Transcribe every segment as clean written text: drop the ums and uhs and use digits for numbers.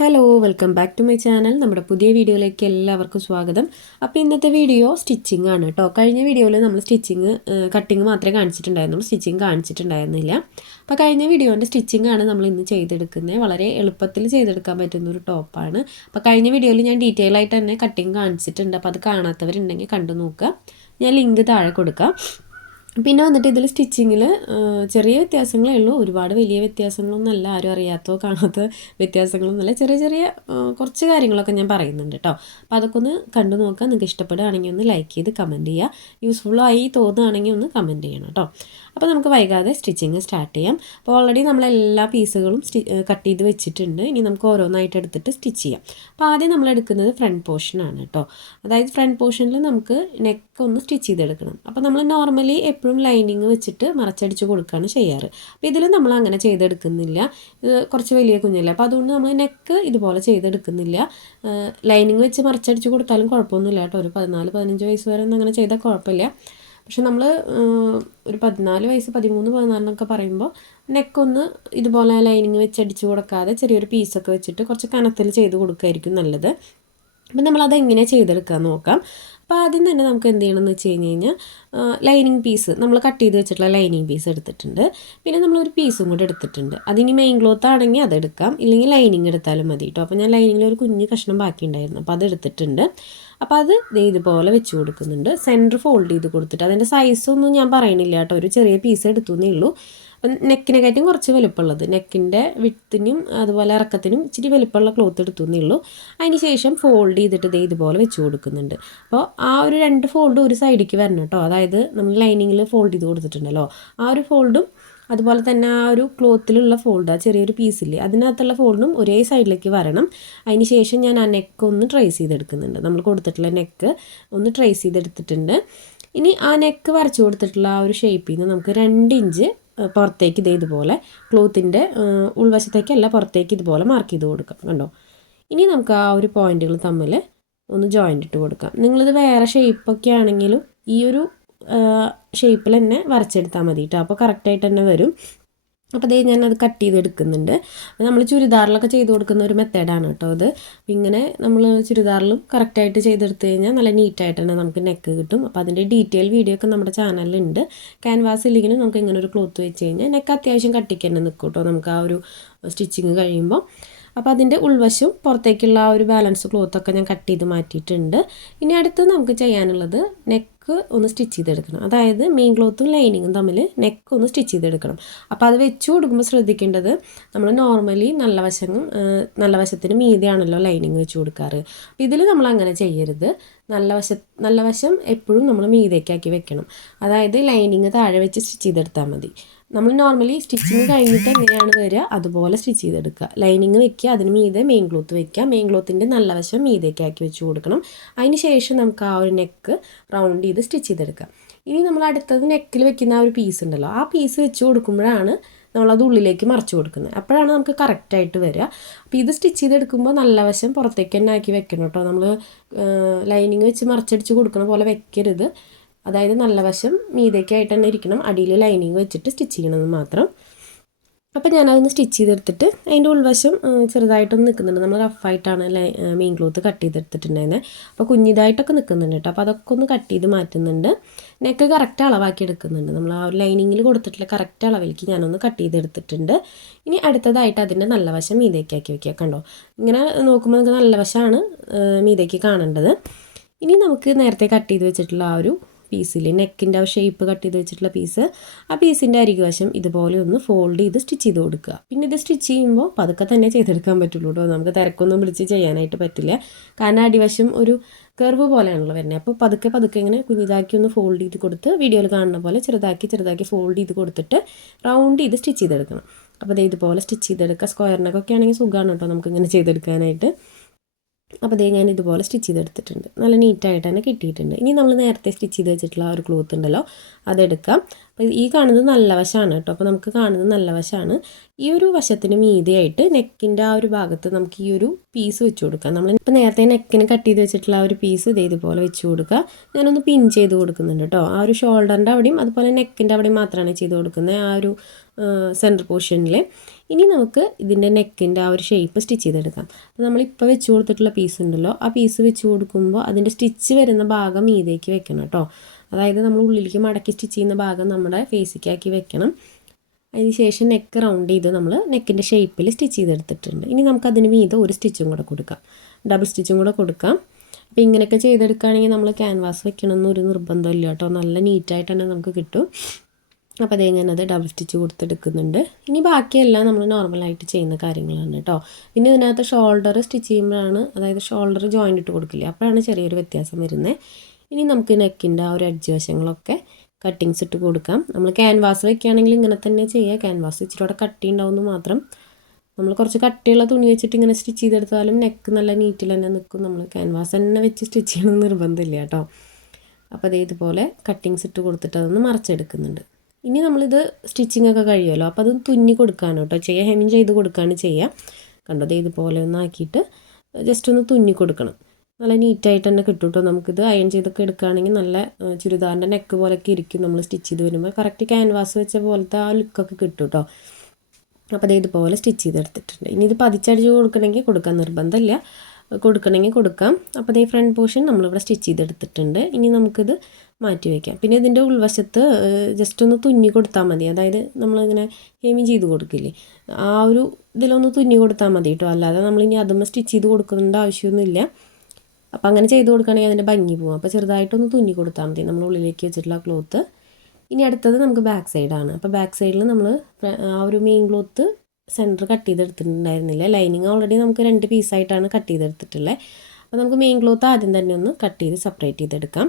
Hello welcome back to my channel. നമ്മുടെ പുതിയ വീഡിയോയിലേക്ക് എല്ലാവർക്കും സ്വാഗതം. അപ്പോൾ ഇന്നത്തെ വീഡിയോ സ്റ്റിച്ചിങ് ആണ് കേട്ടോ. കഴിഞ്ഞ വീഡിയോയിൽ നമ്മൾ കട്ടിങ് മാത്രമേ കാണിച്ചിട്ടുണ്ടായിരുന്നുള്ളൂ, സ്റ്റിച്ചിങ് കാണിച്ചിട്ടുണ്ടായിരുന്നില്ല. അപ്പോൾ കഴിഞ്ഞ വീഡിയോൻ്റെ സ്റ്റിച്ചിങ് ആണ് നമ്മൾ ഇന്ന് ചെയ്തെടുക്കുന്നത്. വളരെ എളുപ്പത്തിൽ ചെയ്തെടുക്കാൻ പറ്റുന്ന ഒരു ടോപ്പാണ്. അപ്പോൾ കഴിഞ്ഞ വീഡിയോയിൽ ഞാൻ ഡീറ്റെയിൽ ആയിട്ട് തന്നെ കട്ടിങ് കാണിച്ചിട്ടുണ്ട്. അപ്പോൾ അത് കാണാത്തവരുണ്ടെങ്കിൽ കണ്ടു നോക്കുക. ഞാൻ ലിങ്ക് താഴെ കൊടുക്കാം. പിന്നെ വന്നിട്ട് ഇതിൽ സ്റ്റിച്ചിങ്ങിൽ ചെറിയ വ്യത്യാസങ്ങളേ ഉള്ളൂ, ഒരുപാട് വലിയ വ്യത്യാസങ്ങളൊന്നുമല്ല, ആരും അറിയാത്തോ കാണാത്ത വ്യത്യാസങ്ങളൊന്നുമല്ല, ചെറിയ ചെറിയ കുറച്ച് കാര്യങ്ങളൊക്കെ ഞാൻ പറയുന്നുണ്ട് കേട്ടോ. അപ്പോൾ അതൊക്കെ ഒന്ന് കണ്ടു നോക്കുക. നിങ്ങൾക്ക് ഇഷ്ടപ്പെടുകയാണെങ്കിൽ ഒന്ന് ലൈക്ക് ചെയ്ത് കമൻറ്റ് ചെയ്യുക, യൂസ്ഫുള്ളായി തോന്നുകയാണെങ്കിൽ ഒന്ന് കമൻറ്റ് ചെയ്യണം കേട്ടോ. അപ്പോൾ നമുക്ക് വൈകാതെ സ്റ്റിച്ചിങ് സ്റ്റാർട്ട് ചെയ്യാം. അപ്പോൾ ഓൾറെഡി നമ്മളെല്ലാ പീസുകളും കട്ട് ചെയ്ത് വെച്ചിട്ടുണ്ട്. ഇനി നമുക്ക് ഓരോന്നായിട്ട് എടുത്തിട്ട് സ്റ്റിച്ച് ചെയ്യാം. അപ്പോൾ ആദ്യം നമ്മൾ എടുക്കുന്നത് ഫ്രണ്ട് പോർഷനാണ് കേട്ടോ. അതായത് ഫ്രണ്ട് പോർഷനിൽ നമുക്ക് നെക്ക് ഒന്ന് സ്റ്റിച്ച് ചെയ്തെടുക്കണം. അപ്പോൾ നമ്മൾ നോർമലി എപ്പോഴും ലൈനിങ് വെച്ചിട്ട് മറച്ചടിച്ച് കൊടുക്കുകയാണ് ചെയ്യാറ്. അപ്പോൾ ഇതിൽ നമ്മൾ അങ്ങനെ ചെയ്തെടുക്കുന്നില്ല, ഇത് കുറച്ച് വലിയ കുഞ്ഞല്ലേ, അപ്പോൾ അതുകൊണ്ട് നമ്മൾ നെക്ക് ഇതുപോലെ ചെയ്തെടുക്കുന്നില്ല. ലൈനിങ് വെച്ച് മറച്ചടിച്ച് കൊടുത്താലും കുഴപ്പമൊന്നുമില്ല കേട്ടോ. ഒരു 14-15 വയസ്സ് വരെ ഒന്നും അങ്ങനെ ചെയ്താൽ കുഴപ്പമില്ല. പക്ഷെ നമ്മൾ ഒരു 14 വയസ്സ് 13-14 എന്നൊക്കെ പറയുമ്പോൾ നെക്കൊന്ന് ഇതുപോലെ ലൈനിങ് വെച്ച് അടിച്ച് കൊടുക്കാതെ ചെറിയൊരു പീസൊക്കെ വെച്ചിട്ട് കുറച്ച് കനത്തിൽ ചെയ്ത് കൊടുക്കുകയായിരിക്കും നല്ലത്. അപ്പം നമ്മളത് എങ്ങനെ ചെയ്തെടുക്കാൻ നോക്കാം. അപ്പോൾ ആദ്യം തന്നെ നമുക്ക് എന്ത് ചെയ്യണമെന്ന് വെച്ച് കഴിഞ്ഞാൽ ലൈനിങ് പീസ് നമ്മൾ കട്ട് ചെയ്ത് വെച്ചിട്ടുള്ള ലൈനിങ് പീസ് എടുത്തിട്ടുണ്ട്. പിന്നെ നമ്മളൊരു പീസും കൂടെ എടുത്തിട്ടുണ്ട്. അതിനി മെയിൻ ക്ലോത്ത് ആണെങ്കിൽ അതെടുക്കാം, ഇല്ലെങ്കിൽ ലൈനിങ് എടുത്താലും മതി കേട്ടോ. അപ്പോൾ ഞാൻ ലൈനിങ്ങിൽ ഒരു കുഞ്ഞ് കഷ്ണം ബാക്കി ഉണ്ടായിരുന്നു, അപ്പോൾ അതെടുത്തിട്ടുണ്ട്. അപ്പോൾ അത് ഇതുപോലെ വെച്ച് കൊടുക്കുന്നുണ്ട്. സെൻറ്റർ ഫോൾഡ് ചെയ്ത് കൊടുത്തിട്ട് അതിൻ്റെ സൈസൊന്നും ഞാൻ പറയണില്ല കേട്ടോ, ഒരു ചെറിയ പീസ് എടുത്തുന്നേ ഉള്ളൂ. അപ്പം നെക്കിനെക്കാറ്റും കുറച്ച് വലുപ്പമുള്ളത്, നെക്കിൻ്റെ വിട്ടിനും അതുപോലെ ഇറക്കത്തിനും ഇച്ചിരി വലുപ്പമുള്ള ക്ലോത്ത് എടുത്തുന്നേ ഉള്ളൂ. അതിന് ശേഷം ഫോൾഡ് ചെയ്തിട്ട് ഇതുപോലെ വെച്ച് കൊടുക്കുന്നുണ്ട്. അപ്പോൾ ആ ഒരു 2 ഫോൾഡ് ഒരു സൈഡിലേക്ക് വരണം കേട്ടോ. അതായത് നമ്മൾ ലൈനിങ്ങിൽ ഫോൾഡ് ചെയ്ത് കൊടുത്തിട്ടുണ്ടല്ലോ, ആ ഒരു ഫോൾഡും അതുപോലെ തന്നെ ആ ഒരു ക്ലോത്തിലുള്ള ഫോൾഡ്, ആ ചെറിയൊരു പീസില്ലേ അതിനകത്തുള്ള ഫോൾഡും ഒരേ സൈഡിലേക്ക് വരണം. അതിന് ശേഷം ഞാൻ ആ നെക്ക് ഒന്ന് ട്രേസ് ചെയ്തെടുക്കുന്നുണ്ട്. നമ്മൾ കൊടുത്തിട്ടുള്ള നെക്ക് ഒന്ന് ട്രേസ് ചെയ്തെടുത്തിട്ടുണ്ട്. ഇനി ആ നെക്ക് വരച്ച് കൊടുത്തിട്ടുള്ള ആ ഒരു ഷേപ്പിൽ നിന്ന് നമുക്ക് 2 ഇഞ്ച് പുറത്തേക്ക് ഇതുപോലെ ക്ലോത്തിൻ്റെ ഉൾവശത്തേക്കല്ല, പുറത്തേക്ക് ഇതുപോലെ മാർക്ക് ചെയ്ത് കൊടുക്കാം കണ്ടോ. ഇനി നമുക്ക് ആ ഒരു പോയിന്റുകൾ തമ്മിൽ ഒന്ന് ജോയിൻ്റ് ഇട്ട് കൊടുക്കാം. നിങ്ങളിത് വേറെ ഷേപ്പൊക്കെ ആണെങ്കിലും ഈ ഒരു ഷേപ്പിൽ തന്നെ വരച്ചെടുത്താൽ മതി കേട്ടോ. അപ്പോൾ കറക്റ്റായിട്ട് തന്നെ വരും. അപ്പോൾ ഞാനത് കട്ട് ചെയ്തെടുക്കുന്നുണ്ട്. നമ്മൾ ചുരിദാറിലൊക്കെ ചെയ്ത് കൊടുക്കുന്ന ഒരു മെത്തേഡാണ് കേട്ടോ അത്. ഇങ്ങനെ നമ്മൾ ചുരിദാറിലും കറക്റ്റായിട്ട് ചെയ്തെടുത്ത് കഴിഞ്ഞാൽ നല്ല നീറ്റായിട്ട് തന്നെ നമുക്ക് നെക്ക് കിട്ടും. അപ്പോൾ അതിൻ്റെ ഡീറ്റെയിൽ വീഡിയോ ഒക്കെ നമ്മുടെ ചാനലിലുണ്ട്. ക്യാൻവാസ് ഇല്ലെങ്കിലും നമുക്ക് ഇങ്ങനെ ഒരു ക്ലോത്ത് വെച്ച് കഴിഞ്ഞാൽ നെക്ക് അത്യാവശ്യം കട്ടിക്ക് തന്നെ നിൽക്കും കേട്ടോ നമുക്ക് ആ ഒരു സ്റ്റിച്ചിങ് കഴിയുമ്പോൾ. അപ്പോൾ അതിൻ്റെ ഉൾവശവും പുറത്തേക്കുള്ള ആ ഒരു ബാലൻസ് ക്ലോത്തൊക്കെ ഞാൻ കട്ട് ചെയ്ത് മാറ്റിയിട്ടുണ്ട്. ഇനി അടുത്ത് നമുക്ക് ചെയ്യാനുള്ളത് നെക്ക് ഒന്ന് സ്റ്റിച്ച് ചെയ്തെടുക്കണം. അതായത് മെയിൻ ക്ലോത്തും ലൈനിങ്ങും തമ്മിൽ നെക്ക് ഒന്ന് സ്റ്റിച്ച് ചെയ്തെടുക്കണം. അപ്പോൾ അത് വെച്ച് കൊടുക്കുമ്പോൾ ശ്രദ്ധിക്കേണ്ടത്, നമ്മൾ നോർമലി നല്ല വശത്തിന് മീതെയാണല്ലോ ലൈനിങ് വെച്ച് കൊടുക്കാറ്. അപ്പോൾ ഇതിൽ നമ്മൾ അങ്ങനെ ചെയ്യരുത്. നല്ല വശം എപ്പോഴും നമ്മൾ മീതേക്കാക്കി വെക്കണം. അതായത് ലൈനിങ് താഴെ വെച്ച് സ്റ്റിച്ച് ചെയ്തെടുത്താൽ മതി. നമ്മൾ നോർമലി സ്റ്റിച്ചിങ് കഴിഞ്ഞിട്ട് എങ്ങനെയാണ് വരിക അതുപോലെ സ്റ്റിച്ച് ചെയ്തെടുക്കുക. ലൈനിങ് വെക്കുക, അതിന് മീതെ മെയിൻ ക്ലോത്ത് വെക്കുക, മെയിൻ ക്ലോത്തിൻ്റെ നല്ല വശം മീതേക്കാക്കി വെച്ച് കൊടുക്കണം. അതിന് ശേഷം നമുക്ക് ആ ഒരു നെക്ക് റൗണ്ട് ചെയ്ത് സ്റ്റിച്ച് ചെയ്തെടുക്കാം. ഇനി നമ്മൾ അടുത്തത് നെക്കിൽ വെക്കുന്ന ആ ഒരു പീസ് ഉണ്ടല്ലോ, ആ പീസ് വെച്ച് കൊടുക്കുമ്പോഴാണ് നമ്മളത് ഉള്ളിലേക്ക് മറിച്ച് കൊടുക്കുന്നത്. അപ്പോഴാണ് നമുക്ക് കറക്റ്റായിട്ട് വരിക. അപ്പോൾ ഇത് സ്റ്റിച്ച് ചെയ്തെടുക്കുമ്പോൾ നല്ല വശം പുറത്തേക്ക് തന്നെ ആക്കി വെക്കണം കേട്ടോ. നമ്മൾ ലൈനിങ് വെച്ച് മറിച്ചടിച്ച് കൊടുക്കുന്ന പോലെ വെക്കരുത്. അതായത് നല്ല വശം മീതേക്കായിട്ട് തന്നെ ഇരിക്കണം, അടിയിൽ ലൈനിങ് വെച്ചിട്ട് സ്റ്റിച്ച് ചെയ്യണമെന്ന് മാത്രം. അപ്പോൾ ഞാനതൊന്ന് സ്റ്റിച്ച് ചെയ്തെടുത്തിട്ട് അതിൻ്റെ ഉൾവശം ചെറുതായിട്ടൊന്ന് നിൽക്കുന്നുണ്ട്. നമ്മൾ റഫായിട്ടാണ് മെയിൻ ക്ലോത്ത് കട്ട് ചെയ്തെടുത്തിട്ടുണ്ടായിരുന്നത്. അപ്പോൾ കുഞ്ഞിതായിട്ടൊക്കെ നിൽക്കുന്നുണ്ട് കേട്ടോ. അപ്പോൾ അതൊക്കെ ഒന്ന് കട്ട് ചെയ്ത് മാറ്റുന്നുണ്ട്. നെക്ക് കറക്റ്റ് അളവാക്കി എടുക്കുന്നുണ്ട്. നമ്മൾ ആ ഒരു ലൈനിങ്ങിൽ കൊടുത്തിട്ടുള്ള കറക്റ്റ് അളവിലേക്ക് ഞാനൊന്ന് കട്ട് ചെയ്തെടുത്തിട്ടുണ്ട്. ഇനി അടുത്തതായിട്ട് അതിൻ്റെ നല്ല വശം മീതേക്കാക്കി വയ്ക്കുക കണ്ടോ. ഇങ്ങനെ നോക്കുമ്പോൾ നമുക്ക് നല്ല വശമാണ് മീതേക്ക് കാണേണ്ടത്. ഇനി നമുക്ക് നേരത്തെ കട്ട് ചെയ്ത് വെച്ചിട്ടുള്ള ആ ഒരു പീസിൽ നെക്കിൻ്റെ ആ ഷേപ്പ് കട്ട് ചെയ്ത് വെച്ചിട്ടുള്ള പീസ്, ആ പീസിൻ്റെ അരികുവശം ഇതുപോലെ ഒന്ന് ഫോൾഡ് ചെയ്ത് സ്റ്റിച്ച് ചെയ്ത് കൊടുക്കുക. പിന്നെ ഇത് സ്റ്റിച്ച് ചെയ്യുമ്പോൾ പതുക്കെ തന്നെ ചെയ്തെടുക്കാൻ പറ്റുള്ളൂ കേട്ടോ. നമുക്ക് തിരക്കൊന്നും പിടിച്ച് ചെയ്യാനായിട്ട് പറ്റില്ല. കാരണം അടിവശം ഒരു കർവ് പോലെയാണല്ലോ വരുന്നത്. അപ്പോൾ പതുക്കെ ഇങ്ങനെ കുഞ്ഞിതാക്കി ഒന്ന് ഫോൾഡ് ചെയ്ത് കൊടുത്ത് വീഡിയോയിൽ കാണുന്ന പോലെ ചെറുതാക്കി ഫോൾഡ് ചെയ്ത് കൊടുത്തിട്ട് റൗണ്ട് ചെയ്ത് സ്റ്റിച്ച് ചെയ്തെടുക്കണം. അപ്പോൾ ഇതുപോലെ സ്റ്റിച്ച് ചെയ്തെടുക്കുക. സ്ക്വയറിനൊക്കെ ആണെങ്കിൽ സുഖമാണ് കേട്ടോ നമുക്കിങ്ങനെ ചെയ്തെടുക്കാനായിട്ട്. അപ്പോൾ ഞാൻ ഇതുപോലെ സ്റ്റിച്ച് ചെയ്തെടുത്തിട്ടുണ്ട്. നല്ല നീറ്റായിട്ട് തന്നെ കിട്ടിയിട്ടുണ്ട്. ഇനി നമ്മൾ നേരത്തെ സ്റ്റിച്ച് ചെയ്ത് വെച്ചിട്ടുള്ള ആ ഒരു ക്ലോത്ത് ഉണ്ടല്ലോ അതെടുക്കാം. അപ്പോൾ ഈ കാണുന്നത് നല്ല വശമാണ് കേട്ടോ. അപ്പോൾ നമുക്ക് കാണുന്നത് നല്ല വശമാണ്. ഈ ഒരു വശത്തിന് മീതിയായിട്ട് നെക്കിൻ്റെ ആ ഒരു ഭാഗത്ത് നമുക്ക് ഈ ഒരു പീസ് വെച്ച് കൊടുക്കാം. നമ്മൾ ഇപ്പോൾ നേരത്തെ നെക്കിന് കട്ട് ചെയ്ത് വെച്ചിട്ടുള്ള ആ ഒരു പീസ് ഇതുപോലെ വെച്ച് കൊടുക്കുക. ഞാനൊന്ന് പിൻ ചെയ്ത് കൊടുക്കുന്നുണ്ട് കേട്ടോ. ആ ഒരു ഷോൾഡറിൻ്റെ അവിടെയും അതുപോലെ നെക്കിൻ്റെ അവിടെയും മാത്രമാണ് ചെയ്ത് കൊടുക്കുന്നത്, ആ ഒരു സെൻറ്റർ പോർഷനിൽ. ഇനി നമുക്ക് ഇതിൻ്റെ നെക്കിൻ്റെ ആ ഒരു ഷേപ്പ് സ്റ്റിച്ച് ചെയ്തെടുക്കാം. അപ്പോൾ നമ്മളിപ്പോൾ വെച്ച് കൊടുത്തിട്ടുള്ള പീസ് ഉണ്ടല്ലോ, ആ പീസ് വെച്ച് കൊടുക്കുമ്പോൾ അതിൻ്റെ സ്റ്റിച്ച് വരുന്ന ഭാഗം മീതേക്ക് വെക്കണം കേട്ടോ. അതായത് നമ്മൾ ഉള്ളിലേക്ക് മടക്കി സ്റ്റിച്ച് ചെയ്യുന്ന ഭാഗം നമ്മുടെ ഫേസിക്കാക്കി വെക്കണം. അതിന് ശേഷം നെക്ക് റൗണ്ട് ചെയ്ത് നമ്മൾ നെക്കിൻ്റെ ഷേപ്പിൽ സ്റ്റിച്ച് ചെയ്തെടുത്തിട്ടുണ്ട്. ഇനി നമുക്കതിന് മീതെ ഒരു സ്റ്റിച്ചും കൂടെ കൊടുക്കാം, ഡബിൾ സ്റ്റിച്ചും കൂടെ കൊടുക്കാം. അപ്പോൾ ഇങ്ങനെയൊക്കെ ചെയ്തെടുക്കുകയാണെങ്കിൽ നമ്മൾ ക്യാൻവാസ് വെക്കണമെന്നൊരു നിർബന്ധമില്ല കേട്ടോ, നല്ല നീറ്റായിട്ട് തന്നെ നമുക്ക് കിട്ടും. അപ്പോൾ അതേ ഞാനത് ഡബിൾ സ്റ്റിച്ച് കൊടുത്തെടുക്കുന്നുണ്ട്. ഇനി ബാക്കിയെല്ലാം നമ്മൾ നോർമലായിട്ട് ചെയ്യുന്ന കാര്യങ്ങളാണ് കേട്ടോ. പിന്നെ ഇതിനകത്ത് ഷോൾഡർ സ്റ്റിച്ച് ചെയ്യുമ്പോഴാണ്, അതായത് ഷോൾഡർ ജോയിൻ്റ് ഇട്ട് കൊടുക്കില്ല, അപ്പോഴാണ് ചെറിയൊരു വ്യത്യാസം വരുന്നത്. ഇനി നമുക്ക് നെക്കിൻ്റെ ആ ഒരു എഡ്ജ് വശങ്ങളൊക്കെ കട്ടിങ്സ് ഇട്ട് കൊടുക്കാം. നമ്മൾ ക്യാൻവാസ് വെക്കുകയാണെങ്കിൽ ഇങ്ങനെ തന്നെ ചെയ്യുക. ക്യാൻവാസ് ഇച്ചിരി കൂടെ കട്ടി ഉണ്ടാവുമെന്ന് മാത്രം. നമ്മൾ കുറച്ച് കട്ടിയുള്ള തുണി വെച്ചിട്ട് ഇങ്ങനെ സ്റ്റിച്ച് ചെയ്തെടുത്താലും നെക്ക് നല്ല നീറ്റിൽ തന്നെ നിൽക്കും. നമ്മൾ ക്യാൻവാസ് തന്നെ വെച്ച് സ്റ്റിച്ച് ചെയ്യണമെന്ന് നിർബന്ധമില്ല കേട്ടോ. അപ്പോൾ അതേ ഇതുപോലെ കട്ടിങ്സ് ഇട്ട് കൊടുത്തിട്ട് അതൊന്ന് മറച്ചെടുക്കുന്നുണ്ട്. ഇനി നമ്മളിത് സ്റ്റിച്ചിങ് ഒക്കെ കഴിയുമല്ലോ, അപ്പോൾ അത് തുന്നി കൊടുക്കാനോ കേട്ടോ ചെയ്യുക, ഹെമ്മിങ് ചെയ്ത് കൊടുക്കുകയാണ് ചെയ്യുക. കണ്ടത് ഇതുപോലെ ഒന്ന് ആക്കിയിട്ട് ജസ്റ്റ് ഒന്ന് തുന്നി കൊടുക്കണം. നല്ല നീറ്റായിട്ട് തന്നെ കിട്ടും കേട്ടോ. നമുക്കിത് അയൺ ചെയ്തൊക്കെ എടുക്കുകയാണെങ്കിൽ നല്ല ചുരിദാറിൻ്റെ നെക്ക് പോലെയൊക്കെ ഇരിക്കും. നമ്മൾ സ്റ്റിച്ച് ചെയ്ത് വരുമ്പോൾ കറക്റ്റ് ക്യാൻവാസ് വെച്ച പോലത്തെ ആ ലുക്കൊക്കെ കിട്ടും കേട്ടോ. അപ്പോൾ അത് ഇതുപോലെ സ്റ്റിച്ച് ചെയ്തെടുത്തിട്ടുണ്ട്. ഇനി ഇത് പതിച്ചടിച്ച് കൊടുക്കണമെങ്കിൽ കൊടുക്കാൻ നിർബന്ധമില്ല, കൊടുക്കണമെങ്കിൽ കൊടുക്കാം. അപ്പോൾ അതേ ഫ്രണ്ട് പോർഷൻ നമ്മളിവിടെ സ്റ്റിച്ച് ചെയ്തെടുത്തിട്ടുണ്ട്. ഇനി നമുക്കിത് മാറ്റി വയ്ക്കാം. പിന്നെ ഇതിൻ്റെ ഉൾവശത്ത് ജസ്റ്റ് ഒന്ന് തുന്നി കൊടുത്താൽ മതി. അതായത് നമ്മളിങ്ങനെ ഹെമ്മിങ് ചെയ്ത് കൊടുക്കില്ലേ, ആ ഒരു ഇതിലൊന്ന് തുന്നി കൊടുത്താൽ മതി കേട്ടോ. അല്ലാതെ നമ്മളിനി അതുമ്മ സ്റ്റിച്ച് ചെയ്ത് കൊടുക്കേണ്ട ആവശ്യമൊന്നുമില്ല. അപ്പോൾ അങ്ങനെ ചെയ്ത് കൊടുക്കുകയാണെങ്കിൽ അതിൻ്റെ ഭംഗി പോകും. അപ്പോൾ ചെറുതായിട്ടൊന്ന് തുന്നി കൊടുത്താൽ മതി നമ്മൾ ഉള്ളിലേക്ക് വെച്ചിട്ടുള്ള ക്ലോത്ത്. ഇനി അടുത്തത് നമുക്ക് ബാക്ക് സൈഡാണ്. അപ്പോൾ ബാക്ക് സൈഡിൽ നമ്മൾ ആ ഒരു മെയിൻ ക്ലോത്ത് സെൻറ്റർ കട്ട് ചെയ്തെടുത്തിട്ടുണ്ടായിരുന്നില്ല. ലൈനിങ് ഓൾറെഡി നമുക്ക് 2 പീസായിട്ടാണ് കട്ട് ചെയ്തെടുത്തിട്ടുള്ളത്. അപ്പോൾ നമുക്ക് മെയിൻ ക്ലോത്ത് ആദ്യം തന്നെ ഒന്ന് കട്ട് ചെയ്ത് സെപ്പറേറ്റ് ചെയ്തെടുക്കാം.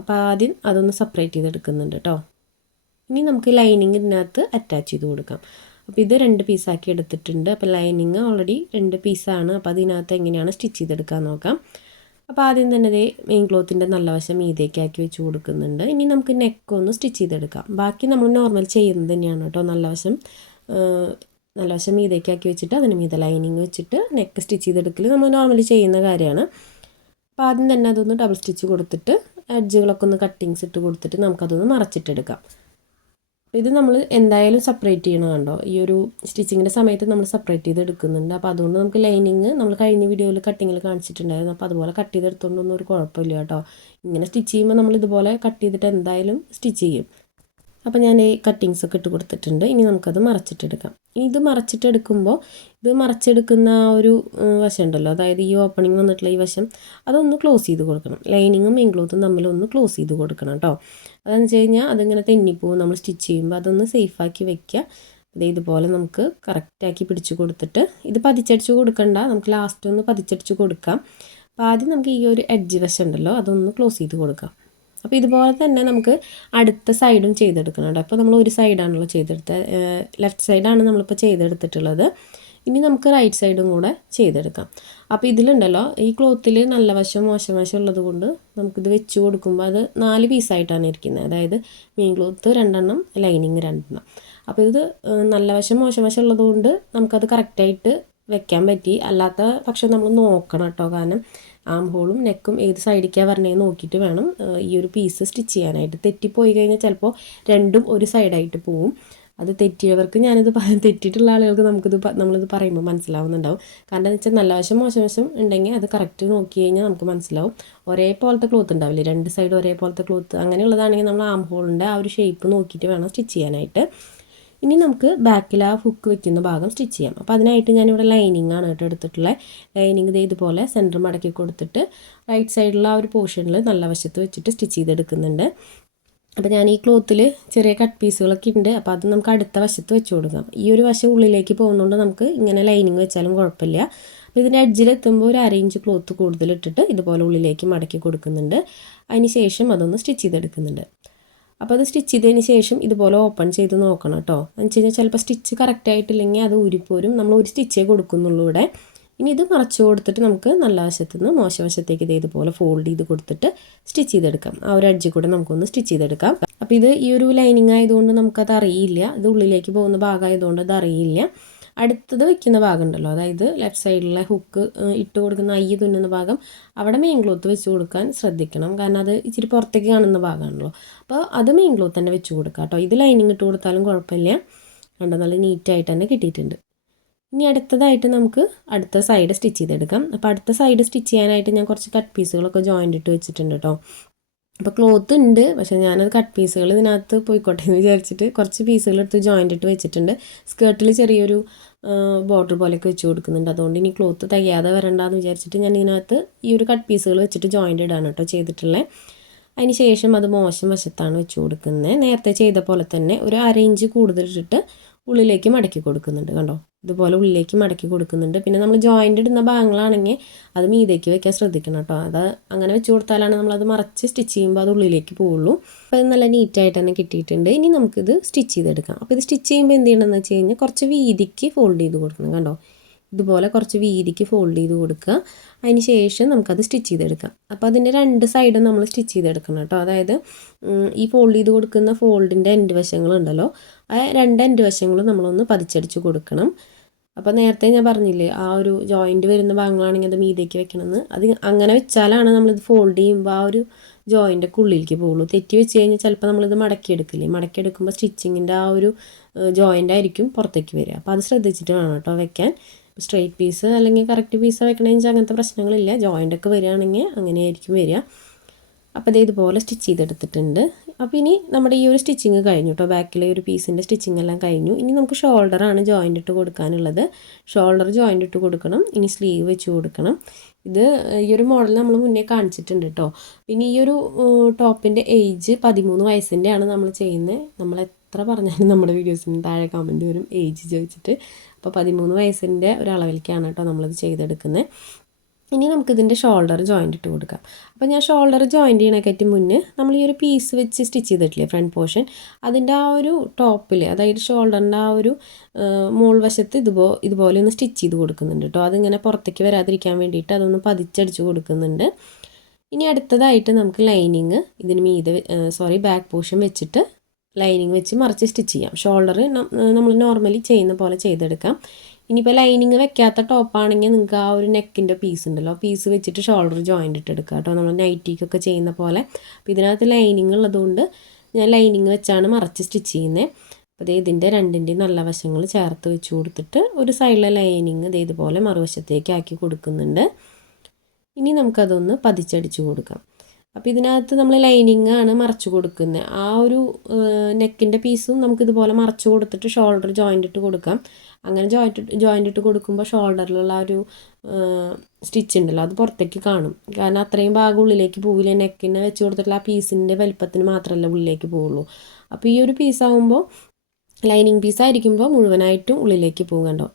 അപ്പോൾ ആദ്യം അതൊന്ന് സെപ്പറേറ്റ് ചെയ്തെടുക്കുന്നുണ്ട് കേട്ടോ. ഇനി നമുക്ക് ലൈനിങ് ഇതിനകത്ത് അറ്റാച്ച് ചെയ്ത് കൊടുക്കാം. അപ്പോൾ ഇത് 2 പീസാക്കി എടുത്തിട്ടുണ്ട്. അപ്പോൾ ലൈനിങ് ഓൾറെഡി 2 പീസാണ്. അപ്പോൾ അതിനകത്ത് എങ്ങനെയാണ് സ്റ്റിച്ച് ചെയ്തെടുക്കാൻ നോക്കാം. അപ്പോൾ ആദ്യം തന്നെ ഇതേ മെയിൻ ക്ലോത്തിൻ്റെ നല്ല വശം മീതേക്കാക്കി വെച്ച് കൊടുക്കുന്നുണ്ട്. ഇനി നമുക്ക് നെക്കൊന്ന് സ്റ്റിച്ച് ചെയ്തെടുക്കാം. ബാക്കി നമ്മൾ നോർമൽ ചെയ്യുന്നത് തന്നെയാണ് കേട്ടോ. നല്ല വശം മീതേക്കാക്കി വെച്ചിട്ട് അതിന് മീതെ ലൈനിങ് വെച്ചിട്ട് നെക്ക് സ്റ്റിച്ച് ചെയ്തെടുക്കൽ നമ്മൾ നോർമലി ചെയ്യുന്ന കാര്യമാണ്. അപ്പോൾ ആദ്യം തന്നെ അതൊന്ന് ഡബിൾ സ്റ്റിച്ച് കൊടുത്തിട്ട് എഡ്ജുകളൊക്കെ ഒന്ന് കട്ടിങ്സ് ഇട്ട് കൊടുത്തിട്ട് നമുക്കതൊന്ന് മറച്ചിട്ടെടുക്കാം. ഇത് നമ്മൾ എന്തായാലും സെപ്പറേറ്റ് ചെയ്യണം കണ്ടോ. ഈ ഒരു സ്റ്റിച്ചിങ്ങിൻ്റെ സമയത്ത് നമ്മൾ സെപ്പറേറ്റ് ചെയ്ത് എടുക്കുന്നുണ്ട്. അപ്പോൾ അതുകൊണ്ട് നമുക്ക് ലൈനിങ് നമ്മൾ കഴിഞ്ഞ വീഡിയോയിൽ കട്ടിങ്ങിൽ കാണിച്ചിട്ടുണ്ടായിരുന്നു. അപ്പോൾ അതുപോലെ കട്ട് ചെയ്തെടുത്തുകൊണ്ടൊന്നും ഒരു കുഴപ്പമില്ല കേട്ടോ. ഇങ്ങനെ സ്റ്റിച്ച് ചെയ്യുമ്പോൾ നമ്മൾ ഇതുപോലെ കട്ട് ചെയ്തിട്ട് എന്തായാലും സ്റ്റിച്ച് ചെയ്യും. അപ്പോൾ ഞാൻ ഈ കട്ടിങ്സ് ഒക്കെ ഇട്ട് കൊടുത്തിട്ടുണ്ട്. ഇനി നമുക്കത് മറച്ചിട്ടെടുക്കാം. ഇത് മറച്ചിട്ടെടുക്കുമ്പോൾ ഇത് മറച്ചെടുക്കുന്ന ആ ഒരു വശം ഉണ്ടല്ലോ, അതായത് ഈ ഓപ്പണിങ് വന്നിട്ടുള്ള ഈ വശം അതൊന്ന് ക്ലോസ് ചെയ്ത് കൊടുക്കണം. ലൈനിങ്ങും മെയിൻ ക്ലോത്തും തമ്മിലൊന്ന് ക്ലോസ് ചെയ്ത് കൊടുക്കണം കേട്ടോ. അതെന്ന് വെച്ച് കഴിഞ്ഞാൽ അതിങ്ങനെ തെന്നിപ്പോവും നമ്മൾ സ്റ്റിച്ച് ചെയ്യുമ്പോൾ. അതൊന്ന് സേഫാക്കി വെക്കുക. അതേ ഇതുപോലെ നമുക്ക് കറക്റ്റാക്കി പിടിച്ച് കൊടുത്തിട്ട് ഇത് പതിച്ചടിച്ച് കൊടുക്കണ്ട, നമുക്ക് ലാസ്റ്റ് ഒന്ന് പതിച്ചടിച്ച് കൊടുക്കാം. അപ്പോൾ ആദ്യം നമുക്ക് ഈ ഒരു എഡ്ജ് വശം ഉണ്ടല്ലോ അതൊന്ന് ക്ലോസ് ചെയ്ത് കൊടുക്കാം. അപ്പോൾ ഇതുപോലെ തന്നെ നമുക്ക് അടുത്ത സൈഡും ചെയ്തെടുക്കണം. അപ്പോൾ നമ്മൾ ഒരു സൈഡാണല്ലോ ചെയ്തെടുത്തത്, ലെഫ്റ്റ് സൈഡാണ് നമ്മളിപ്പോൾ ചെയ്തെടുത്തിട്ടുള്ളത്. ഇനി നമുക്ക് റൈറ്റ് സൈഡും കൂടെ ചെയ്തെടുക്കാം. അപ്പോൾ ഇതിലുണ്ടല്ലോ ഈ ക്ലോത്തിൽ നല്ല വശം മോശം വശം ഉള്ളത് കൊണ്ട് നമുക്കിത് വെച്ച് കൊടുക്കുമ്പോൾ അത് 4 പീസായിട്ടാണ് ഇരിക്കുന്നത്. അതായത് മെയിൻ ക്ലോത്ത് 2 എണ്ണം, ലൈനിങ് 2 എണ്ണം. അപ്പോൾ ഇത് നല്ല വശം മോശം വശം ഉള്ളത് കൊണ്ട് നമുക്കത് കറക്റ്റായിട്ട് വെക്കാൻ പറ്റി. അല്ലാത്ത പക്ഷം നമ്മൾ നോക്കണം കേട്ടോ. കാരണം ആം ഹോളും നെക്കും ഏത് സൈഡിലേക്കാണ് വരണേന്ന് നോക്കിയിട്ട് വേണം ഈ ഒരു പീസ് സ്റ്റിച്ച് ചെയ്യാനായിട്ട്. തെറ്റിപ്പോയി കഴിഞ്ഞാൽ ചിലപ്പോൾ രണ്ടും ഒരു സൈഡായിട്ട് പോവും. അത് തെറ്റിയവർക്ക് തെറ്റിയിട്ടുള്ള ആളുകൾക്ക് നമ്മളിത് പറയുമ്പോൾ മനസ്സിലാവുന്നുണ്ടാവും. കാരണം എന്ന് വെച്ചാൽ നല്ല വശം മോശം വശം ഉണ്ടെങ്കിൽ അത് കറക്റ്റ് നോക്കി കഴിഞ്ഞാൽ നമുക്ക് മനസ്സിലാവും. ഒരേപോലത്തെ ക്ലോത്ത് ഉണ്ടാവില്ലേ, 2 സൈഡ് ഒരേപോലത്തെ ക്ലോത്ത്, അങ്ങനെയുള്ളതാണെങ്കിൽ നമ്മൾ ആം ഹോളിൻ്റെ ആ ഒരു ഷേപ്പ് നോക്കിയിട്ട് വേണം സ്റ്റിച്ച് ചെയ്യാനായിട്ട്. ഇനി നമുക്ക് ബാക്കിൽ ആ ഹുക്ക് വെക്കുന്ന ഭാഗം സ്റ്റിച്ച് ചെയ്യാം. അപ്പോൾ അതിനായിട്ട് ഞാനിവിടെ ലൈനിങ് ആണ് കേട്ടോ എടുത്തിട്ടുള്ളത്. ലൈനിങ് ഇതുപോലെ സെൻറ്റർ മടക്കി കൊടുത്തിട്ട് റൈറ്റ് സൈഡിലുള്ള ആ ഒരു പോർഷനിൽ നല്ല വശത്ത് വെച്ചിട്ട് സ്റ്റിച്ച് ചെയ്തെടുക്കുന്നുണ്ട്. അപ്പോൾ ഞാൻ ഈ ക്ലോത്തിൽ ചെറിയ കട്ട് പീസുകളൊക്കെ ഉണ്ട്. അപ്പോൾ അത് നമുക്ക് അടുത്ത വശത്ത് വെച്ച് കൊടുക്കാം. ഈ ഒരു വശം ഉള്ളിലേക്ക് പോകുന്നതുകൊണ്ട് നമുക്ക് ഇങ്ങനെ ലൈനിങ് വെച്ചാലും കുഴപ്പമില്ല. അപ്പോൾ ഇതിൻ്റെ എഡ്ജിലെത്തുമ്പോൾ ഒരു 1/2 ഇഞ്ച് ക്ലോത്ത് കൂടുതലിട്ടിട്ട് ഇതുപോലെ ഉള്ളിലേക്ക് മടക്കി കൊടുക്കുന്നുണ്ട്. അതിന് ശേഷം അതൊന്ന് സ്റ്റിച്ച് ചെയ്തെടുക്കുന്നുണ്ട്. അപ്പോൾ അത് സ്റ്റിച്ച് ചെയ്തതിന് ശേഷം ഇതുപോലെ ഓപ്പൺ ചെയ്ത് നോക്കണം കേട്ടോ. എന്ന് വെച്ച് കഴിഞ്ഞാൽ ചിലപ്പോൾ സ്റ്റിച്ച് കറക്റ്റ് ആയിട്ടില്ലെങ്കിൽ അത് ഊരിപ്പോരും. നമ്മൾ ഒരു സ്റ്റിച്ചേ കൊടുക്കുന്നുള്ളൂ ഇവിടെ. ഇനി ഇത് മറച്ചു കൊടുത്തിട്ട് നമുക്ക് നല്ല വശത്ത് നിന്ന് മോശവശത്തേക്ക് ഇതുപോലെ ഫോൾഡ് ചെയ്ത് കൊടുത്തിട്ട് സ്റ്റിച്ച് ചെയ്തെടുക്കാം. ആ ഒരു എഡ്ജിൽ കൂടെ നമുക്കൊന്ന് സ്റ്റിച്ച് ചെയ്തെടുക്കാം. അപ്പോൾ ഇത് ഈ ഒരു ലൈനിങ് ആയതുകൊണ്ട് നമുക്കത് അറിയില്ല, ഇത് ഉള്ളിലേക്ക് പോകുന്ന ഭാഗമായതുകൊണ്ട് അത് അറിയില്ല. അടുത്തത് വെക്കുന്ന ഭാഗം ഉണ്ടല്ലോ, അതായത് ലെഫ്റ്റ് സൈഡിലെ ഹുക്ക് ഇട്ട് കൊടുക്കുന്ന അയ്യ് തുന്നുന്ന ഭാഗം, അവിടെ മെയിൻ ക്ലോത്ത് വെച്ച് കൊടുക്കാൻ ശ്രദ്ധിക്കണം. കാരണം അത് ഇച്ചിരി പുറത്തേക്ക് കാണുന്ന ഭാഗമാണല്ലോ. അപ്പോൾ അത് മെയിൻ ക്ലോത്ത് തന്നെ വെച്ച് കൊടുക്കാം കേട്ടോ. ഇത് ലൈനിങ് ഇട്ട് കൊടുത്താലും കുഴപ്പമില്ല. കണ്ടോ നല്ല നീറ്റായിട്ട് തന്നെ കിട്ടിയിട്ടുണ്ട്. ഇനി അടുത്തതായിട്ട് നമുക്ക് അടുത്ത സൈഡ് സ്റ്റിച്ച് ചെയ്തെടുക്കാം. അപ്പോൾ അടുത്ത സൈഡ് സ്റ്റിച്ച് ചെയ്യാനായിട്ട് ഞാൻ കുറച്ച് കട്ട് പീസുകളൊക്കെ ജോയിൻ്റ് ഇട്ട് വെച്ചിട്ടുണ്ട് കേട്ടോ. അപ്പോൾ ക്ലോത്ത് ഉണ്ട്, പക്ഷേ ഞാനത് കട്ട് പീസുകൾ ഇതിനകത്ത് പോയിക്കോട്ടെ എന്ന് വിചാരിച്ചിട്ട് കുറച്ച് പീസുകൾ എടുത്ത് ജോയിൻ്റ് ഇട്ട് വെച്ചിട്ടുണ്ട്. സ്കേർട്ടിൽ ചെറിയൊരു ബോർഡർ പോലെയൊക്കെ വെച്ച് കൊടുക്കുന്നുണ്ട്. അതുകൊണ്ട് ഇനി ക്ലോത്ത് തികയാതെ വരണ്ടെന്ന് വിചാരിച്ചിട്ട് ഞാൻ ഇതിനകത്ത് ഈ ഒരു കട്ട് പീസുകൾ വെച്ചിട്ട് ജോയിൻ്റ് ഇടാണ് കേട്ടോ ചെയ്തിട്ടുള്ളത്. അതിന് ശേഷം അത് മോശം വശത്താണ് വെച്ച് കൊടുക്കുന്നത്. നേരത്തെ ചെയ്ത പോലെ തന്നെ ഒരു 1/2 ഇഞ്ച് കൂടുതലിട്ടിട്ട് ഉള്ളിലേക്ക് മടക്കി കൊടുക്കുന്നുണ്ട്. കണ്ടോ ഇതുപോലെ ഉള്ളിലേക്ക് മടക്കി കൊടുക്കുന്നുണ്ട്. പിന്നെ നമ്മൾ ജോയിൻ്റ് ഇടുന്ന ഭാഗങ്ങളാണെങ്കിൽ അത് മീതേക്ക് വെക്കാൻ ശ്രദ്ധിക്കണം കേട്ടോ. അത് അങ്ങനെ വെച്ച് കൊടുത്താലാണ് നമ്മളത് മറച്ച് സ്റ്റിച്ച് ചെയ്യുമ്പോൾ അത് ഉള്ളിലേക്ക് പോവുള്ളൂ. അപ്പോൾ അത് നല്ല നീറ്റായിട്ട് തന്നെ കിട്ടിയിട്ടുണ്ട്. ഇനി നമുക്കിത് സ്റ്റിച്ച് ചെയ്തെടുക്കാം. അപ്പോൾ ഇത് സ്റ്റിച്ച് ചെയ്യുമ്പോൾ എന്ത് ചെയ്യണമെന്ന് വെച്ച് കഴിഞ്ഞാൽ കുറച്ച് വീതിക്ക് ഫോൾഡ് ചെയ്ത് കൊടുക്കണം. കണ്ടോ ഇതുപോലെ കുറച്ച് വീതിക്ക് ഫോൾഡ് ചെയ്ത് കൊടുക്കുക. അതിന് ശേഷം നമുക്കത് സ്റ്റിച്ച് ചെയ്തെടുക്കാം. അപ്പോൾ അതിൻ്റെ 2 സൈഡും നമ്മൾ സ്റ്റിച്ച് ചെയ്തെടുക്കണം കേട്ടോ. അതായത് ഈ ഫോൾഡ് ചെയ്ത് കൊടുക്കുന്ന ഫോൾഡിൻ്റെ എൻഡ് വശങ്ങളുണ്ടല്ലോ, ആ 2 എൻഡ് വശങ്ങളും നമ്മളൊന്ന് പതിച്ചടിച്ച് കൊടുക്കണം. അപ്പോൾ നേരത്തെ ഞാൻ പറഞ്ഞില്ലേ ആ ഒരു ജോയിൻറ്റ് വരുന്ന ഭാഗങ്ങളാണെങ്കിൽ അത് മീതേക്ക് വെക്കണമെന്ന്. അത് അങ്ങനെ വെച്ചാലാണ് നമ്മളിത് ഫോൾഡ് ചെയ്യുമ്പോൾ ആ ഒരു ജോയിൻ്റൊക്കെ ഉള്ളിലേക്ക് പോകുള്ളൂ. തെറ്റി വെച്ച് കഴിഞ്ഞാൽ ചിലപ്പോൾ നമ്മളിത് മടക്കിയെടുക്കില്ലേ, മടക്കിയെടുക്കുമ്പോൾ സ്റ്റിച്ചിങ്ങിൻ്റെ ആ ഒരു ജോയിൻ്റ് ആയിരിക്കും പുറത്തേക്ക് വരിക. അപ്പോൾ അത് ശ്രദ്ധിച്ചിട്ട് വേണം കേട്ടോ വെക്കാൻ. സ്ട്രെയിറ്റ് പീസ് അല്ലെങ്കിൽ കറക്റ്റ് പീസ് വെക്കണമെന്ന് വെച്ചാൽ അങ്ങനത്തെ പ്രശ്നങ്ങളില്ല. ജോയിൻ്റൊക്കെ വരികയാണെങ്കിൽ അങ്ങനെയായിരിക്കും വരിക. അപ്പോൾ ഇത് ഇതുപോലെ സ്റ്റിച്ച് ചെയ്തെടുത്തിട്ടുണ്ട്. അപ്പോൾ ഇനി നമ്മുടെ ഈ ഒരു സ്റ്റിച്ചിങ് കഴിഞ്ഞു കേട്ടോ. ബാക്കിലെ ഒരു പീസിൻ്റെ സ്റ്റിച്ചിങ് എല്ലാം കഴിഞ്ഞു. ഇനി നമുക്ക് ഷോൾഡറാണ് ജോയിൻ്റ് ഇട്ട് കൊടുക്കാനുള്ളത്. ഷോൾഡർ ജോയിൻ്റ് ഇട്ട് കൊടുക്കണം. ഇനി സ്ലീവ് വെച്ച് കൊടുക്കണം. ഇത് ഈ ഒരു മോഡൽ നമ്മൾ മുന്നേ കാണിച്ചിട്ടുണ്ട് കേട്ടോ. പിന്നെ ഈ ഒരു ടോപ്പിൻ്റെ ഏജ് 13 വയസ്സിൻ്റെയാണ് നമ്മൾ ചെയ്യുന്നത്. നമ്മൾ എത്ര പറഞ്ഞാലും നമ്മുടെ വീഡിയോസിന് താഴെ കമൻറ്റ് വരും ഏജ് ചോദിച്ചിട്ട്. അപ്പോൾ 13 വയസ്സിൻ്റെ ഒരളവിലേക്കാണ് കേട്ടോ നമ്മളിത് ചെയ്തെടുക്കുന്നത്. ഇനി നമുക്കിതിൻ്റെ ഷോൾഡർ ജോയിൻ്റ് ഇട്ട് കൊടുക്കാം. അപ്പോൾ ഞാൻ ഷോൾഡർ ജോയിൻ്റ് ചെയ്യണേക്കായിട്ട് മുന്നേ നമ്മൾ ഈ ഒരു പീസ് വെച്ച് സ്റ്റിച്ച് ചെയ്തിട്ടില്ലേ ഫ്രണ്ട് പോർഷൻ, അതിൻ്റെ ആ ഒരു ടോപ്പിൽ അതായത് ഷോൾഡറിൻ്റെ ആ ഒരു മോൾ വശത്ത് ഇതുപോലെ ഒന്ന് സ്റ്റിച്ച് ചെയ്ത് കൊടുക്കുന്നുണ്ട് കേട്ടോ. അതിങ്ങനെ പുറത്തേക്ക് വരാതിരിക്കാൻ വേണ്ടിയിട്ട് അതൊന്ന് പതിച്ചടിച്ച് കൊടുക്കുന്നുണ്ട്. ഇനി അടുത്തതായിട്ട് നമുക്ക് ലൈനിങ് ഇതിന് ബാക്ക് പോർഷൻ വെച്ചിട്ട് ലൈനിങ് വെച്ച് മറിച്ച് സ്റ്റിച്ച് ചെയ്യാം. ഷോൾഡർ നമ്മൾ നോർമലി ചെയ്യുന്ന പോലെ ചെയ്തെടുക്കാം. ഇനിയിപ്പോൾ ലൈനിങ് വെക്കാത്ത ടോപ്പാണെങ്കിൽ നിങ്ങൾക്ക് ആ ഒരു നെക്കിൻ്റെ പീസ് ഉണ്ടല്ലോ, പീസ് വെച്ചിട്ട് ഷോൾഡർ ജോയിൻ്റ് ഇട്ടെടുക്കുക കേട്ടോ, നമ്മൾ നൈറ്റിക്കൊക്കെ ചെയ്യുന്ന പോലെ. അപ്പോൾ ഇതിനകത്ത് ലൈനിങ് ഉള്ളതുകൊണ്ട് ഞാൻ ലൈനിങ് വെച്ചാണ് മറച്ച് സ്റ്റിച്ച് ചെയ്യുന്നത്. അപ്പോൾ ഇതിൻ്റെ 2ൻ്റെയും നല്ല വശങ്ങൾ ചേർത്ത് വെച്ച് കൊടുത്തിട്ട് ഒരു സൈഡിലെ ലൈനിങ് ഇതുപോലെ മറുവശത്തേക്ക് ആക്കി കൊടുക്കുന്നുണ്ട്. ഇനി നമുക്കതൊന്ന് പതിച്ചടിച്ച് കൊടുക്കാം. അപ്പോൾ ഇതിനകത്ത് നമ്മൾ ലൈനിങ് ആണ് മറച്ചു കൊടുക്കുന്നത്. ആ ഒരു നെക്കിൻ്റെ പീസും നമുക്കിതുപോലെ മറച്ചു കൊടുത്തിട്ട് ഷോൾഡർ ജോയിൻ്റ് ഇട്ട് കൊടുക്കാം. അങ്ങനെ ജോയിൻ്റ് ഇട്ട് കൊടുക്കുമ്പോൾ ഷോൾഡറിലുള്ള ആ ഒരു സ്റ്റിച്ച് ഉണ്ടല്ലോ അത് പുറത്തേക്ക് കാണും. കാരണം അത്രയും ഭാഗം ഉള്ളിലേക്ക് പോവില്ല. നെക്കിന് വെച്ച് കൊടുത്തിട്ടുള്ള ആ പീസിൻ്റെ വലിപ്പത്തിന് മാത്രമല്ല ഉള്ളിലേക്ക് പോവുള്ളൂ. അപ്പോൾ ഈ ഒരു പീസാകുമ്പോൾ ലൈനിങ് പീസായിരിക്കുമ്പോൾ മുഴുവനായിട്ടും ഉള്ളിലേക്ക് പോകും.